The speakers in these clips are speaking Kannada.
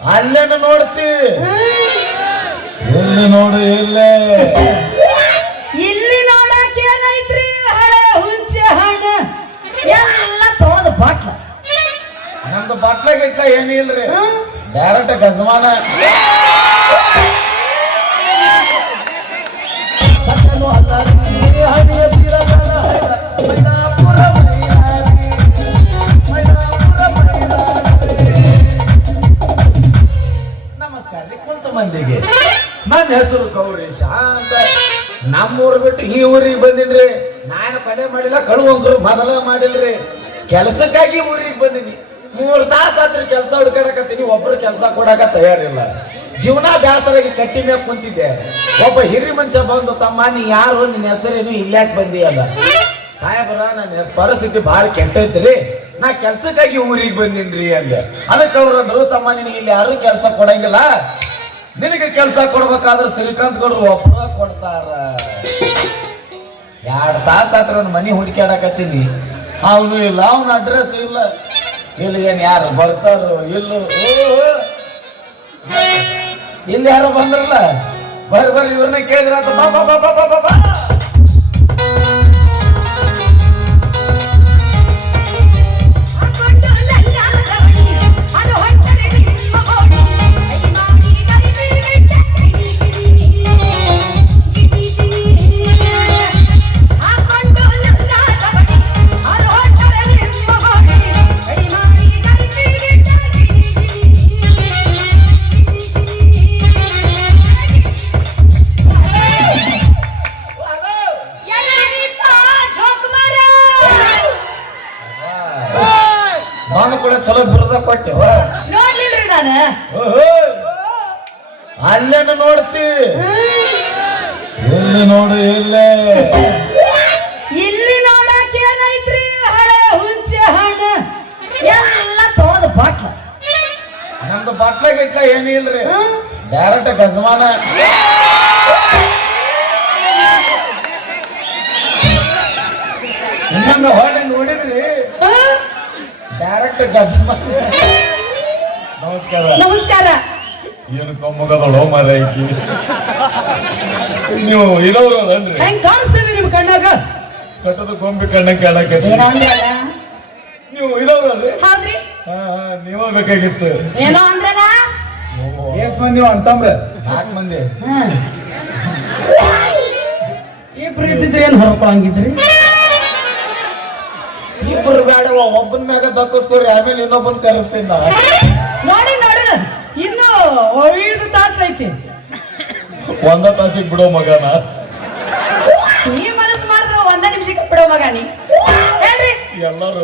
ಅಲ್ಲೇನು ನೋಡ್ತಿ. ಎಲ್ಲಿ ನೋಡು ಇಲ್ಲೇ ಇಲ್ಲಿ ನೋಡಕ್ ಏನೈತ್ರಿ? ಹಳೆ ಹುಂಚೆ ಹಣ್ಣು. ಎಲ್ಲ ತೊಳೆದ ಬಾಟ್ಲ. ನಮ್ದು ಬಟ್ಲ ಗಿಟ್ಲ ಏನಿಲ್ರಿ ಡೈರೆಕ್ಟ್ ಗಜಮಾನ. ನಮಸ್ಕಾರ ರೀ ಕುಂತ ಮಂದಿಗೆ. ನನ್ನ ಹೆಸರು ಗೌರೀಶ ಅಂತ ನಮ್ಮೂರು ಬಿಟ್ಟು ಈ ಊರಿಗೆ ಬಂದಿನ್ರಿ. ನಾನು ಕೊಲೆ ಮಾಡಿಲ್ಲ, ಕಳುವಂಕರು ಮೊದಲ ಮಾಡಿಲ್ರಿ. ಕೆಲಸಕ್ಕಾಗಿ ಊರಿಗೆ ಬಂದಿನಿ. ಮೂರು ತಾಸು ಆದ್ರೆ ಕೆಲಸ ಹುಡ್ಕಾಡಕತ್ತೀನಿ, ಒಬ್ರು ಕೆಲಸ ಕೊಡಕ ತಯಾರಿಲ್ಲ. ಜೀವನ ಬ್ಯಾಸರಾಗಿ ಕಟ್ಟಿ ಮೇಲೆ ಕುಂತಿದ್ದೆ. ಒಬ್ಬ ಹಿರಿ ಮನುಷ್ಯ ಬಂದು, ತಮ್ಮ, ನೀ ಯಾರು? ನಿನ್ನ ಹೆಸರೇನು? ಇಲ್ಲಾಕ್ ಬಂದಿ ಅಲ್ಲ ಸಾಹೇಬರ, ನನ್ನ ಪರಿಸ್ಥಿತಿ ಭಾಳ ಕೆಟ್ಟೈತ್ರಿ. ನಾ ಕೆಲ್ಸಕ್ಕಾಗಿ ಊರಿಗೆ ಬಂದಿನ್ರಿ ಅಂದೆ. ಅದಕ್ಕೆ ಅವ್ರು ಅಂದ್ರು, ತಮ್ಮ ನಿನಗೆ ಇಲ್ಲಿ ಯಾರು ಕೆಲಸ ಕೊಡಂಗಿಲ್ಲ. ನಿನಗೆ ಕೆಲಸ ಕೊಡ್ಬೇಕಾದ್ರೆ ಶ್ರೀಕಾಂತ್ ಗೌಡ್ರು ಒಬ್ಬರ ಕೊಡ್ತಾರ. ಎರಡು ತಾಸು ಆತ್ರ ನನ್ನ ಮನೆ ಹುಡುಕ್ಯಾಡಕತ್ತೀನಿ. ಅವನು ಇಲ್ಲ, ಅವನ ಅಡ್ರೆಸ್ ಇಲ್ಲ. ಇಲ್ಲಿ ಏನು ಯಾರು ಬರ್ತಾರೋ ಇಲ್ಲ ಇಲ್ಲಿ ಯಾರು ಬಂದ್ರಲ್ಲ? ಬರ್ರಿ ಬರ್ರಿ ಇವ್ರನ್ನ ಕೇಳಿದ್ರ ಬಾಟ್ಲ. ನಮ್ದು ಬಾಟ್ಲ ಗಿಟ್ಲ ಏನಿಲ್ರಿ ಡೈರೆಕ್ಟ್ ಗಜಮಾನ. ಇನ್ನೊಮ್ಮೆ ಹೊರಗೆ ನೋಡಿದ್ರಿ. ಡೈರೆಕ್ಟ್ ಗಜಮಾನ. ನಮಸ್ಕಾರ. ನಮಸ್ಕಾರ. ಏನು ಕಮ್ಮಗದಳು ಮರೈಕಿ ನೀವು ಇರೋರಲ್ರಿ ಹೆಂಗ್ ಕಾಣಿಸ್ತೀವಿ ನಿಮ್ ಕಣ್ಣಾಗ? ಕಟ್ಟದ ಗೊಂಬೆ ಕಣ್ಣ ಕಾಣಕ್ಕೆ ನೀವು ಹೌದ್ರಿ. ಹಾ ಹಾ ನೀವ ಬೇಕಾಗಿತ್ತು. ಏನೋ ಅಂದ್ರಲ್ಲ? ಎಷ್ಟ್ ಮಂದಿ ಅಂತಂಬ್ರ ನಾಲ್ಕು ಮಂದಿ. ಇಬ್ರು ಇದ್ದಿದ್ರೆ ಏನ್ ಹೊರಕೊಳಂಗಿದ್ರಿ ಇಬ್ಬರು ಬೇಡವ ಒಬ್ಬನ ಮ್ಯಾಗ ದಕ್ಕಿಸ್ಕೊರಿ ಆಮೇಲೆ ಇನ್ನೊಬ್ಬನ್ ಕರೆಸ್ತೀನಿ ನಾ ನೋಡಿ ನೋಡಿ. ಇನ್ನು ಐದು ತಾಸು ಐತಿ. ಒಂದ ತಾಸಿಗೆ ಬಿಡೋ ಮಗನ. ನೀ ಮನಸ್ಸು ಮಾಡಿದ್ರೆ ಒಂದ ನಿಮಿಷಕ್ಕೆ ಬಿಡೋ ಮಗ ನೀ ಹೇಳ್ರಿ. ಎಲ್ಲರೂ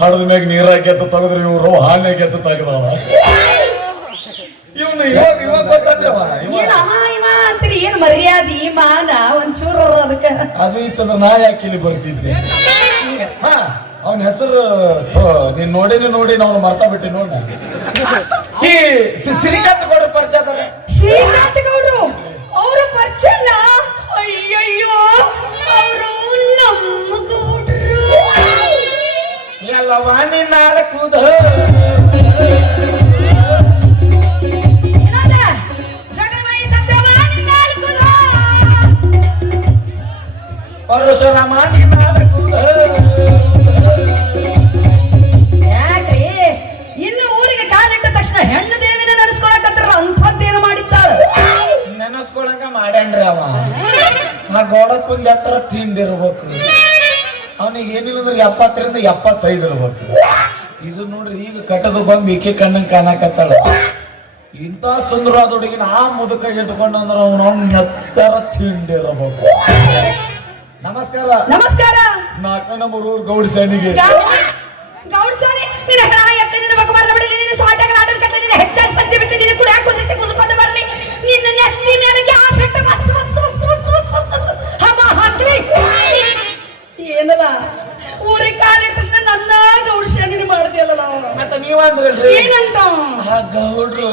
ಹಡದ ಮ್ಯಾಗ ನೀರ ಹಾಕಿ ಎತ್ತು ತೆಗೆದ್ರು ಇವ್ರು ಹಾಲ್ನಾಗ ಎತ್ತು ತೆಗೆದವ. ಇವನು ಇವಾಗ ಇವಾಗ ಗೊತ್ತಂದ್ರವ ಏನ್ ಅವ ಇವ ಅಂತೀರಿ ಏನ್ ಮರ್ಯಾದಿ ಮಾನ ಒಂಚೂರು ಅದಕ್ಕ? ಅದು ಇತ್ತಂದ್ರೆ ನಾ ಯಾಕೆ ಇಲ್ಲಿ ಬರ್ತಿದ್ದೆ? ಹಾ ಅವನ ಹೆಸರು ನೀನ್ ನೋಡಿನಿ ನೋಡಿ ನಾವು ಮರ್ತಾ ಬಿಟ್ಟಿ ನೋಡ ಈ ಸಿ- ಶ್ರೀಕಾಂತ್ ಗೌಡ್ರ ಪರಿಚಯ ಅದಾರೆ? ಶ್ರೀಕಾಂತ್ ಗೌಡ್ರು ಅವರು ಪರಿಚಯ ಅಯ್ಯಯ್ಯೋ ಅವರು ನಮ್ಮ ಎಲ್ಲವಾನಿ ನಾಲ್ಕುದ ಇಪ್ಪತ್ತರಿಂದ ಎಪ್ಪತ್ತೈದು ಇರ್ಬೇಕು ಇದು ನೋಡ್ರಿ ಈಗ ಕಟ್ಟದು ಬಂದು ಈಕೆ ಕಣ್ಣನ್ ಕಾಣಕತ್ತಾಳ. ಇಂಥ ಸುಂದರವಾದ ಹುಡುಗಿನ ಆ ಮುದುಕ ಇಟ್ಕೊಂಡ್ರ ಅವನು ಎತ್ತರ ತಿಂಡಿರಬೇಕು ನಮಸ್ಕಾರ. ನಮಸ್ಕಾರ. ನಾಲ್ಕನೇ ನಂಬರ್ ಊರು ಗೌಡ್ ಶಾನಿಗೆ ಏನಲ್ಲ ಊರಿಗೆ ಕಾಲಿಟ್ಟ ತಕ್ಷಣ ನನ್ನ ಗೌಡ್ ಶಾನಿನ ನಾವು ಮತ್ತೆ ನೀವಂದ್ರಲ್ರಿ ಏನಂತ? ಆ ಗೌಡ್ರು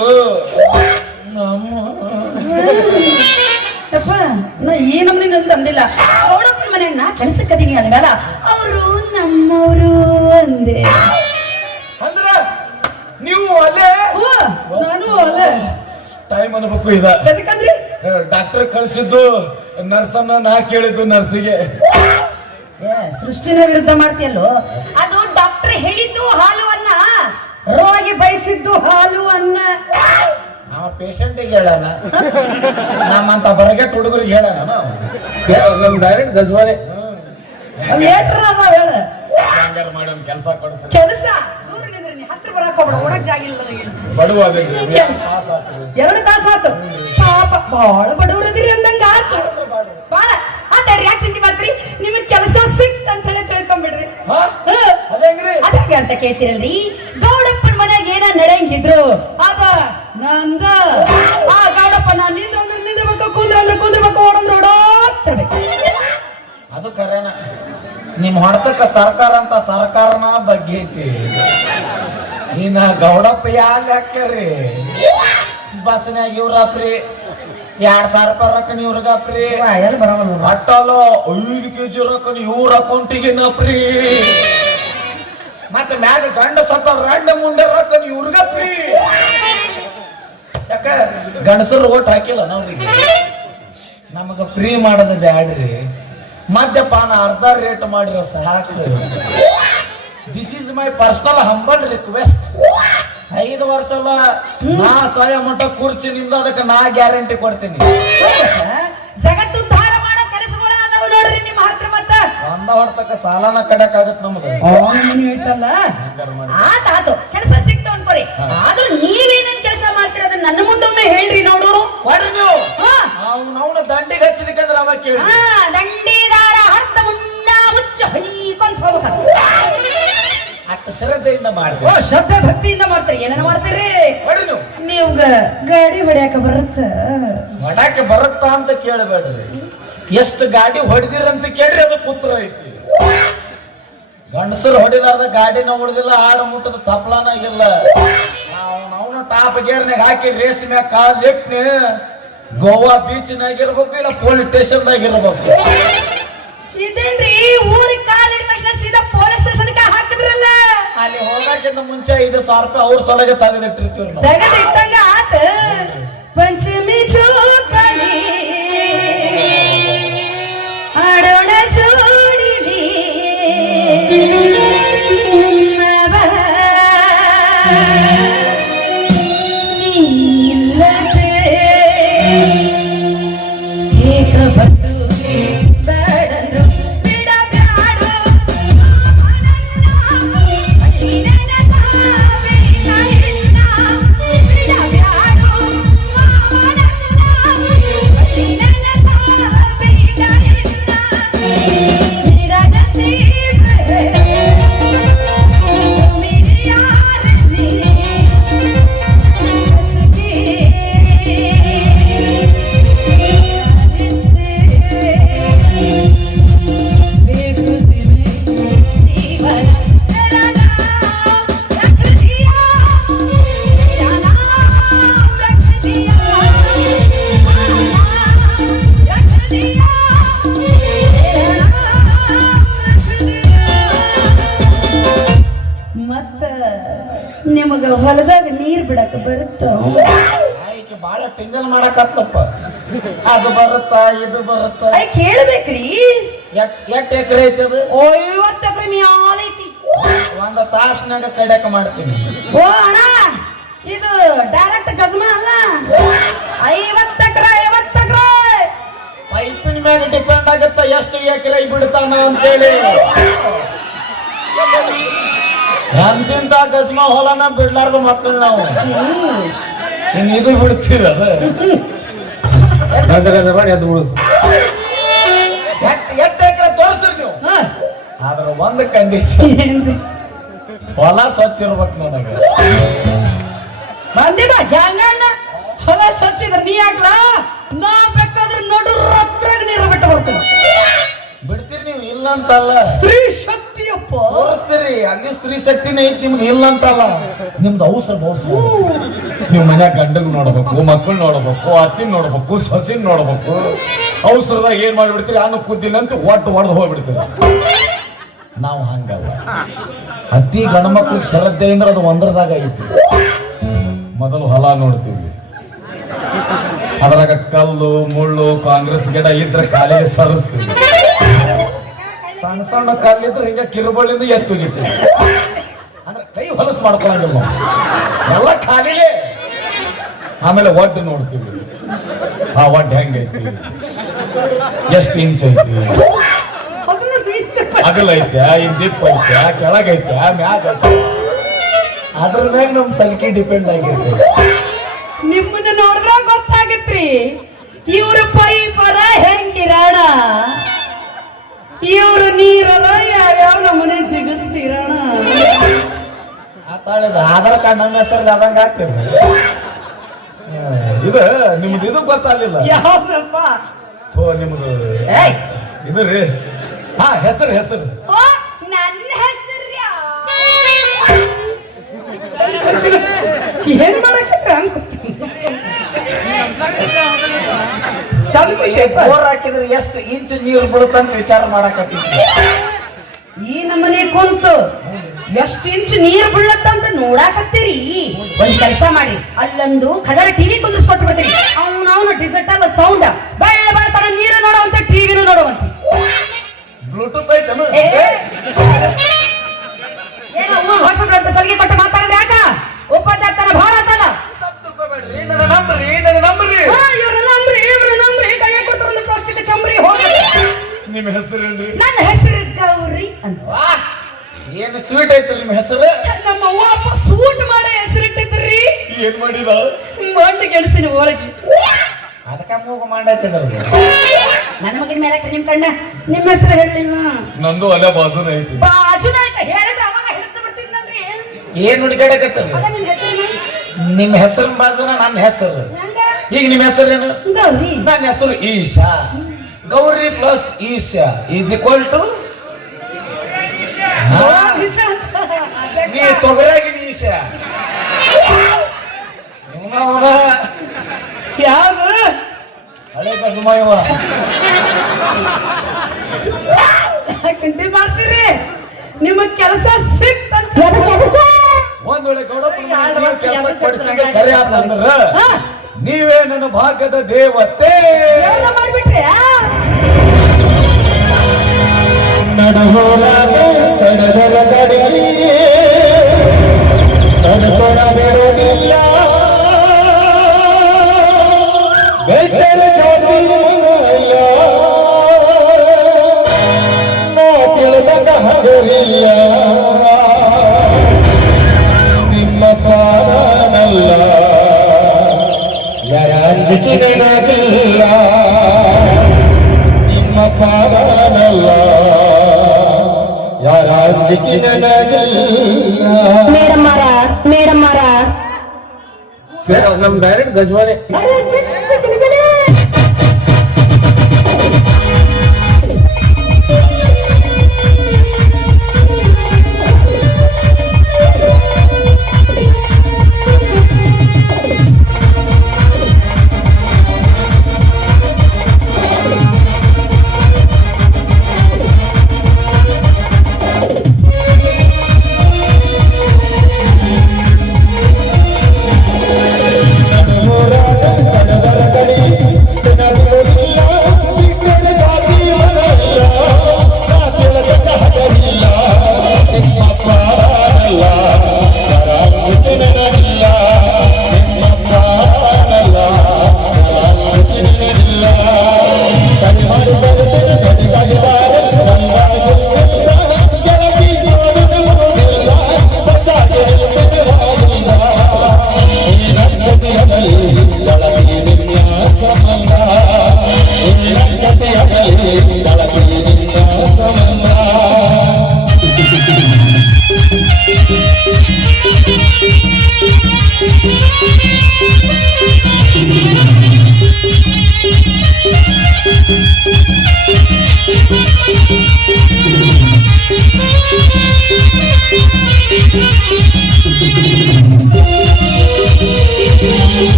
ನಮ್ಮ ಯಪ್ಪ ನಾ ಈ ನೀನು ಅಂತ ಅಂದಿಲ್ಲ. ಗೌಡಪ್ಪನ ಮನೆಯಾಗ ನಾ ಕೆಲಸಕ್ಕದೀನಿ ಅಂದಲ್ಲ ಅವರು ನಮ್ಮವರು ಅಂದೆ. ಅಂದ್ರೆ ನೀವು ಅಲ್ಲೇ? ಹ್ಞೂ ನಾನು ಅಲ್ಲೇ. ಟೈಮ್ ಅನ್ಬೇಕು ಇದ ಎದಕ್ಕಂದ್ರಿ ಡಾಕ್ಟರ್ ಕಳ್ಸಿದ್ದು ನರ್ಸನ್ನ ನಾ ಕೇಳಿದ್ದು ನರ್ಸಿಗೆ. ಸೃಷ್ಟಿನ ವಿರುದ್ಧ ಮಾಡ್ತೀಯಲ್ಲೋ? ಅದು ಡಾಕ್ಟರ್ ಹೇಳಿದ್ದು ಹಾಲು ಅನ್ನ ರೋಗಿ ಬಯಸಿದ್ದು ಹಾಲು ಅನ್ನ ನಾವ ಪೇಷಂಟಿಗೆ ಹೇಳೋಣ. ನಮ್ಮಂತ ಹೊರಗೆ ಹುಡುಗರಿಗೆ ಹೇಳೋಣ ನಾವು. ನಮ್ ಡೈರೆಕ್ಟ್ ಗಜ್ವಾನೆ ಅಲ್ಲಿ ಅದ ಹೇಳ. ಹಂಗಾರ ಮಾಡೋನ್ ಕೆಲಸ ಕೊಡಿಸ ಕೆಲಸ? ದೂರ ನಿಂದ್ರಿ ಹತ್ರ ಬರಕ್ ಹೋಗ್ಬೇಡ ಒಳಗ್ ಜಾಗ ಇಲ್ಲ ನನಗೆ. ಬಡವ. ಎರಡು ತಾಸು ಆತು ಪಾಪ ಬಾಳ ಬಡವ್ರದಿರಿ ಆತಾರಿ ಯಾಕೆ ತಿಂಡಿ ಮಾಡ್ತೀರಿ? ನಿಮಗೆ ಕೆಲಸ ಸಿಕ್ತ ಅಂತ ಹೇಳಿ. ಅದೇಂಗ್ರಿ ಅದಾಗೆ ಅಂತ ಕೇಳ್ತಿರಲ್ರಿ? ಗೌಡಪ್ಪನ ಮನ್ಯಾಗ ಏನ ನಡೆಯಂಗಿದ್ರು? ಅದ ನಂದ. ಆ ಗೌಡಪ್ಪ ನಾನು ನಿಂದ್ರ ಅಂದ್ರೆ ನಿಂದ್ರಬೇಕು ಕೂದ್ರ ಅಂದ್ರೆ ಕೂದ್ರಬೇಕು ಓಡಂದ್ರೆ ಓಡೋತಿರ್ಬೇಕು ಅದು ಕರೆನ ನಿಮ್ಮ ಹೊಡೆತಕ್ಕ ಸರ್ಕಾರ ಅಂತ ಸರ್ಕಾರನ ಬಗ್ಗೆ ಐತಿ. ಇನ್ನ ಗೌಡಪ್ಪ ಯಾಕೆ ಲೆಕ್ಕರಿ? ಬಸ್ನ್ಯಾಗ ಇವ್ರಪ್ರಿ. ಎರಡ್ ಸಾವಿರ ರೂಪಾಯಿ ರೊಕ್ಕ ಇವ್ರಿಗಪ್ರಿ ಎಲ್ಲಿ ಬರೋಲ್ಲ ಅಟ್ಟಲ್ಲ ಐದು ಕೆಜಿ ರೊಕ್ಕ ಇವ್ರ ಅಕೌಂಟಿಗೆ ನಪ್ರಿ ಮತ್ತೆ ಮ್ಯಾಗ ಗಂಡ ಸತ್ತ ರಂಡ ಮುಂಡೆ ರೊಕ್ಕ ಇವ್ರಿಗಪ್ರಿ ಯಾಕ? ಗಂಡಸರು ಓಟ್ ಹಾಕಿಲ್ಲ ನಮಗೆ. ನಮಗ ಫ್ರೀ ಮಾಡೋದು ಬ್ಯಾಡ್ರಿ. ಮದ್ಯಪಾನ ಅರ್ಧ ರೇಟ್ ಮಾಡಿರೋ ಸಾಕು. This is my personal humble request ಐದು ವರ್ಷ ಅಲ್ಲ. ನಾ ಸಾಯ ಮಟ್ಟ ಕುರ್ಚಿ ನಿಮ್ದು ಅದಕ್ಕೆ ನಾ ಗ್ಯಾರಂಟಿ ಕೊಡ್ತೀನಿ. ಜಗತ್ತು ಉದ್ಧಾರ ಮಾಡೋ ಕೆಲಸಗಳು ಅದಾವ ನೋಡ್ರಿ ನಿಮ್ಮ ಹತ್ರ ಮತ್ತ. ಒಂದ ಹೊಡ್ತಕ್ಕ ಸಾಲನ ಕಡಕ್ ಆಗತ್ ನಮ್ಗೆ ಮಾಡಿ. ಆತಾತು ಕೆಲಸ ಸಿಕ್ತು ಅನ್ಕೋರಿ. ಆದ್ರೂ ನೀವೇನೇನ್ ಕೆಲಸ ಮಾಡ್ತೀರ ಅದನ್ನ ನನ್ನ ಮುಂದೊಮ್ಮೆ ಹೇಳ್ರಿ ನೋಡು. ಕೊಡ್ರಿ ನೀವು. ಅವ್ನ ದಂಡಿಗೆ ಹಚ್ಚಲಿಕ್ಕಂದ್ರೆ ಅವ ಕೇಳಿ ದಂಡಿದಾರ ಹರ್ತ ಮುನ್ನ ಮುಚ್ಚ ಹೊಯ್ಕೊಂತ ಹೋಗ್ಬೇಕು ಅಷ್ಟು ಶ್ರದ್ಧೆಯಿಂದ ಓ ಮಾಡ್ತೀವಿ ಶ್ರದ್ಧೆ ಭಕ್ತಿಯಿಂದ ಮಾಡ್ತಾರೆ. ಏನೇನ ಮಾಡ್ತೀರಿ? ನೀವು ಗಾಡಿ ಹೊಡ್ಯಾಕ ಬರುತ್ತ? ಹೊಡಕ್ಕೆ ಬರುತ್ತಾ ಅಂತ ಕೇಳಬೇಡ್ರಿ. ಎಷ್ಟು ಗಾಡಿ ಹೊಡೆದಿರಂತ ಕೇಳ್ರಿ ಅದು ಪುತ್ರ ಐತಿ ಗಂಡಸರು ಹೊಡಿಲಾರ್ದ ಗಾಡಿನ ಹೊಡೆದಿಲ್ಲ ಆಡು ಮುಟ್ಟದ ತಪ್ಲಾನ ಇಲ್ಲ. ಅವನ ಟಾಪ್ ಗೇರ್ನಾಗ ಹಾಕಿ ರೇಸ್ ಮ್ಯಾಗ ಕಾಲ್ ಇಟ್ನಿ ಗೋವಾ ಬೀಚ್ನಾಗ ಇರ್ಬೇಕು ಇಲ್ಲ ಪೊಲೀಸ್ ಸ್ಟೇಷನ್ದಾಗ ಇರ್ಬೇಕು. ಇದೇನ್ರಿ? ಊರಿಗೆ ಕಾಲಿಡ ತಕ್ಷಣ ಸೀದಾ ಪೊಲೀಸ್ ಸ್ಟೇಷನ್ಗೆ ಹಾಕಿದ್ರಲ್ಲ? ಅಲ್ಲಿ ಹೋಗಕ್ಕಿಂತ ಮುಂಚೆ ಐದು ಸಾವಿರ ರೂಪಾಯಿ ಅವ್ರ ಸೊಳಗೆ ತೆಗೆದಿಟ್ಟಿರ್ತೀವಿ ನಾವು. ತೆಗೆದು ಹೊಲದಾಗ ನೀರ್ ಬಿಡಕ ಬರುತ್ತ? ಆಯ್ಕೆ ಬಾಳ ಟಿಂಗಲ್ ಮಾಡಕತ್ಲಪ್ಪ. ಅದು ಬರುತ್ತಾ ಇದು ಬರುತ್ತಾ. ಕೇಳಬೇಕ್ರಿ. ಎಟ್ ಎಕರೆ ಐತಿ ಅದು? ಐವತ್ತು ಎಕರೆ ಮ್ಯಾಲ ಐತಿ. ಒಂದ ತಾಸ್ನಾಗ ಕಡ್ಯಾಕ ಮಾಡ್ತೀನಿ. ಓ ಅಣ್ಣ ಇದು ಡೈರೆಕ್ಟ್ ಗಜಮ ಅಲ್ಲ. ಐವತ್ತು ಎಕರೆ ಐವತ್ತು ಎಕರೆ. ಪೈಪಿನ ಮ್ಯಾಗ ಡಿಪೆಂಡ್ ಆಗುತ್ತ ಎಷ್ಟು ಎಕರೆ ಬಿಡ್ತಾನ ಅಂತೇಳಿ. ಎಂತಿಂತ ಗಜ್ಮ ಹೊಲನ ಬಿಡ್ಲಾರ್ದು ಮಕ್ಕಳು ನಾವು. ಇನ್ ಇದು ಬಿಡ್ತೀರಲ್ಲ. ಗಜ ಗಜ ಮಾಡಿ ಎದ್ದು ಎಟ್ ಎಟ್ ಎಕರೆ ತೋರಿಸ್ರಿ ನೀವು. ಹಾ. ಆದ್ರ ಒಂದ್ ಕಂಡೀಷನ್? ಹೊಲ ಸ್ವಚ್ಛ ಇರ್ಬೇಕು ನನಗೆ. ಬಂದಿ ಬಾ ಗ್ಯಾಂಗಣ್ಣ ಹೊಲ ಸ್ವಚ್ಛಿದ್ರ ನೀ ಹಾಕ್ಲಾ ನಾ ಬೇಕಾದ್ರೆ ನಡು ರತ್ರಾಗ ನೀರು ಬಿಟ್ಟು ಬರ್ತೀನಿ ಬಿಡ್ತೀರಿ ನೀವು ಇಲ್ಲ ಅಂತಲ್ಲ ಸ್ತ್ರೀ ಶಕ್ತಿಯಪ್ಪ. ತೋರಿಸ್ತೀರಿ, ಅಲ್ಲಿ ಸ್ತ್ರೀ ಶಕ್ತಿನೇ ಐತಿ, ನಿಮ್ಗೆ ಇಲ್ಲ ಅಂತಲ್ಲ. ನಿಮ್ದು ಅವಸರ ಬಹುಸರ ನೀವು ಮನ್ಯಾಗ ಗಂಡಗ್ ನೋಡ್ಬೇಕು ಮಕ್ಕಳು ನೋಡ್ಬೇಕು, ಅತ್ತಿನ ನೋಡ್ಬೇಕು, ಸೊಸಿನ್ ನೋಡ್ಬೇಕು. ಅವಸರದಾಗ ಏನ್ ಮಾಡಿಬಿಡ್ತೀರಿ? ಅನ್ನ ಕುದ್ದಿಲ್ಲ ಅಂತ ಒಟ್ಟು ಹೊಡೆದು ಹೋಗ್ಬಿಡ್ತೀರಿ. ನಾವು ಹಂಗಲ್ಲ. ಅತಿ ಗಂಡ ಮಕ್ಳಿಗೆ ಶ್ರದ್ಧೆ ಅಂದ್ರೆ ಅದು ಒಂದ್ರದಾಗ ಐತಿ. ಮೊದಲು ಹೊಲ ನೋಡ್ತೀವಿ. ಅದರಾಗ ಕಲ್ಲು, ಮುಳ್ಳು, ಕಾಂಗ್ರೆಸ್ ಗಿಡ ಇದ್ರೆ ಕಾಲಿಗೆ ಸರಿಸ್ತೀವಿ. ಸಣ್ಣ ಸಣ್ಣ ಕಲ್ಲಿದ್ರೆ ಹಿಂಗ ಕಿರುಬಳ್ಳಿಂದ ಎತ್ತು ಅಂದ್ರೆ ಕೈ ಹೊಲಸು ಮಾಡ್ಕೊಳಂಗಿಲ್ಲ ನಾವು. ಎಲ್ಲ ಖಾಲಿಗೆ ಆಮೇಲೆ ಒಡ್ಡು ನೋಡ್ತೀವಿ. ಆ ಒಡ್ಡು ಹೆಂಗೈತಿ ಎಷ್ಟು ಇಂಚ್ ಐತಿ? ಅಗಲ ಐತೆ ಇಂದಿಪ್ಪ ಐತೆ ಕೆಳಗೈತೆ ಮ್ಯಾಗ ಅದ್ರ ಮೇಲೆ ನಮ್ ಸಲ್ಕಿ ಡಿಪೆಂಡ್ ಆಗಿರ್ತದೆ ನಿಮ್ಮನ್ನ ನೋಡಿದ್ರ ಗೊತ್ತಾಗತ್ರಿ. ಇವ್ರ ಪೈಪರ ಹೆಂಗಿರಣ? ಇವ್ರು ನೀರಲ್ಲ ಯಾವ್ಯಾವ ನಮ್ಮನೆ ಜಿಗಿಸ್ತೀರಣ ಆಧಾರ್ ಕಾರ್ಡ್ ನಮ್ಮ ಹೆಸರಲ್ಲಿ ಆದಂಗ ಆಗ್ತದೆ. ಇದು ನಿಮ್ದು ಇದು ಗೊತ್ತಾಗ್ಲಿಲ್ಲ. ಯಾವ್ದಪ್ಪ? ಥೋ ನಿಮ್ದು ಇದು ರೀ. ಹಾ ಹೆಸರು ಹೆಸರು. ನನ್ನ ಹೆಸರ್ಯಾ ಏನ್ ಮಾಡಕ್ಕೆ ಹಂಗ ಬೋರ್ ಹಾಕಿದ್ರೆ ಎಷ್ಟು ಇಂಚ್ ನೀರು ಬಿಡುತ್ತಂತ ವಿಚಾರ ಮಾಡಕತ್ತಿ ಈ ನಮ್ಮನೆ ಕುಂತು ಎಷ್ಟ್ ಇಂಚ್ ನೀರ್ ಬೀಳತ್ತಂತ ನೋಡಾಕತ್ತೀರಿ. ಒಂದ್ ಕೆಲಸ ಮಾಡಿ ಅಲ್ಲೊಂದು ಕಲರ್ ಟಿವಿ ಕುಂದಿಸ್ಕೊಟ್ಟು ಬಿಡ್ತೀರಿ ನನ್ನ ಮಗನ ಮೇಲೆ ನಿಮ್ ಕಣ್ಣ. ನಿಮ್ಮ ಹೆಸರು ಹೇಳಲಿಲ್ಲ. ನಂದು ಅಲ್ಲೇ ಬಾಜುನ ಐತಿ ಬಾಜುನ ಆಯ್ತಾ ಹೇಳಿದ್ರೆ ಅವಾಗ ಹಿಡಿದು ಬಿಡ್ತಿದ್ನಲ್ರಿ ಏನ್ ಹೆಸರು ನಿಮ್ಮ ಹೆಸರು ಬಾಜುನ ನನ್ನ ಹೆಸರು. ಈಗ ನಿಮ್ಮ ಹೆಸರೇನು ಗೌರಿ. ನನ್ನ ಹೆಸರು Isha. Gauri plus Isha is equal to? ನೀ ತೊಗರಾಗಿನ ಈಶಾ. ಯಾವ ಯಾವ್ದು ಹಳೆ ಕಸುಮ ಇವ ಕಿಂತಿ ಮಾಡ್ತೀರಿ? ನಿಮ್ಮ ಕೆಲಸ ಸಿಕ್ತಂತ ಒಂದ್ ವೇಳೆ ಗೌಡಪ್ಪ ಕೆಲಸ ಕೊಡಿಸಿದ ಕರೆ ಆತಂದ್ರ ನೀವೇ ನನ್ನ ಭಾಗ್ಯದ ದೇವತೆ. ಮಾಡ್ಬಿಟ್ರಿ? ನಡುಹೋಲಾಗ ಕಡದರ ಬೆಟ್ಟದ ಹಗರಿಲ್ಲ ನಿಮ್ಮ ಪಾದನಲ್ಲ ಯಾರ ಅಂಜಿಕೆ ನನಗಿಲ್ಲ ನಿಮ್ಮ ಪಾದನಲ್ಲ ಯಾರ ಅಂಜಿಕೆ ನನಗಿಲ್ಲ ಮೇಡಮ್ ಮಾರ ಮೇಡಮ್ ಮಾರ ನಮ್ ಡೈರೆಕ್ಟ್ ಗಜ್ವಾನೆ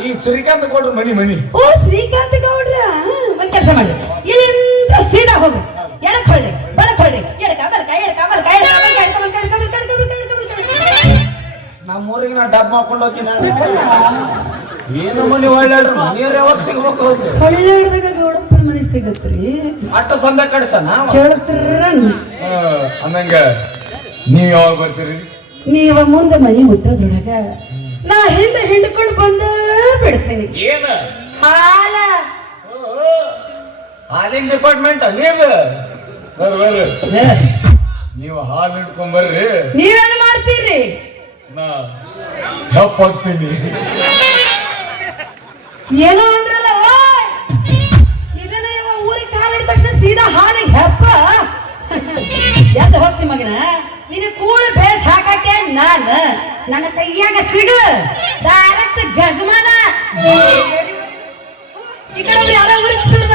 ಈ ಶ್ರೀಕಾಂತ ಗೌಡ್ರ ಮನಿ ಮನಿ. ಓ ಶ್ರೀಕಾಂತ್ ಗೌಡ್ರ. ಒಂದ್ ಕೆಲಸ ಮಾಡಿ. ಇಲ್ಲಿಂದ ಸೀದಾ ಹೋಗ್ರಿ ಎಡಕ್ ಹೊಳ್ಳಿ ಬಲಕ್ ಹೊಳ್ಳಿ ಎಡಕ ಬಲಕ ಎಡಕ ಬಲಕ ನಮ್ಮ ಊರಿಗೆ ನಾ ಡಬ್ ಮಾಡ್ಕೊಂಡು ಹೋಗ್ತೀನಿ ಏನು ಮನಿ ಒಳ್ಳೆ ಮನೆಯವ್ರು ಯಾವಾಗ ಸಿಗ್ಬೇಕು ಹೌದು ಹೊಳ್ಳಿಡ್ದಾಗ ಗೌಡಪ್ಪನ ಮನೆ ಸಿಗತ್ರಿ. ಅಟ್ಟ ಸಂದ ಕಡಿಸನ ಕೇಳ್ತಿರ ಅಂದಂಗ ನೀವ್ ಯಾವಾಗ ಬರ್ತೀರಿ? ನೀವ ಮುಂದೆ ಮನಿ ಮುಟ್ಟೋದ್ರೊಳಗ ನಾ ಹಿಂದೆ ಹಿಂಡ್ಕೊಂಡು ಬಂದ ಬಿಡ್ತೀನಿ. ಏನ? ಹಾಲ. ಹಾಲಿನ ಡಿಪಾರ್ಟ್ಮೆಂಟ್ ನೀವು ಬರ್ರಿ ಬರ್ರಿ. ನೀವು ಹಾಲು ಹಿಡ್ಕೊಂಡ್ ಬರ್ರಿ. ನೀವೇನ್ ಮಾಡ್ತೀರಿ? ನಾ ಹೆಪ್ಪಾಗ್ತೀನಿ ಏನೋ ಅಂದ್ರಲ್ಲ ಓಯ್! ಇದನ್ನ ಇವ ಊರಿಗೆ ಕಾಲಿಡ ತಕ್ಷಣ ಸೀದಾ ಹಾಲಿಗೆ ಹೆಪ್ಪ. ಎದ್ದು ಹೋಗ್ತಿ ಮಗನ? ನಿನ್ನ ಕೂಡ ಬೇಸ್ ಹಾಕಕ್ಕೆ ನಾನ? ನನ್ನ ಕೈಯಾಗ ಸಿಡು ಡೈರೆಕ್ಟ್ ಗಜಮಾನ. ಈ ಕಡೆ ಯಾರೋ ಊರಿಗೆ ಸುಳ್ಳು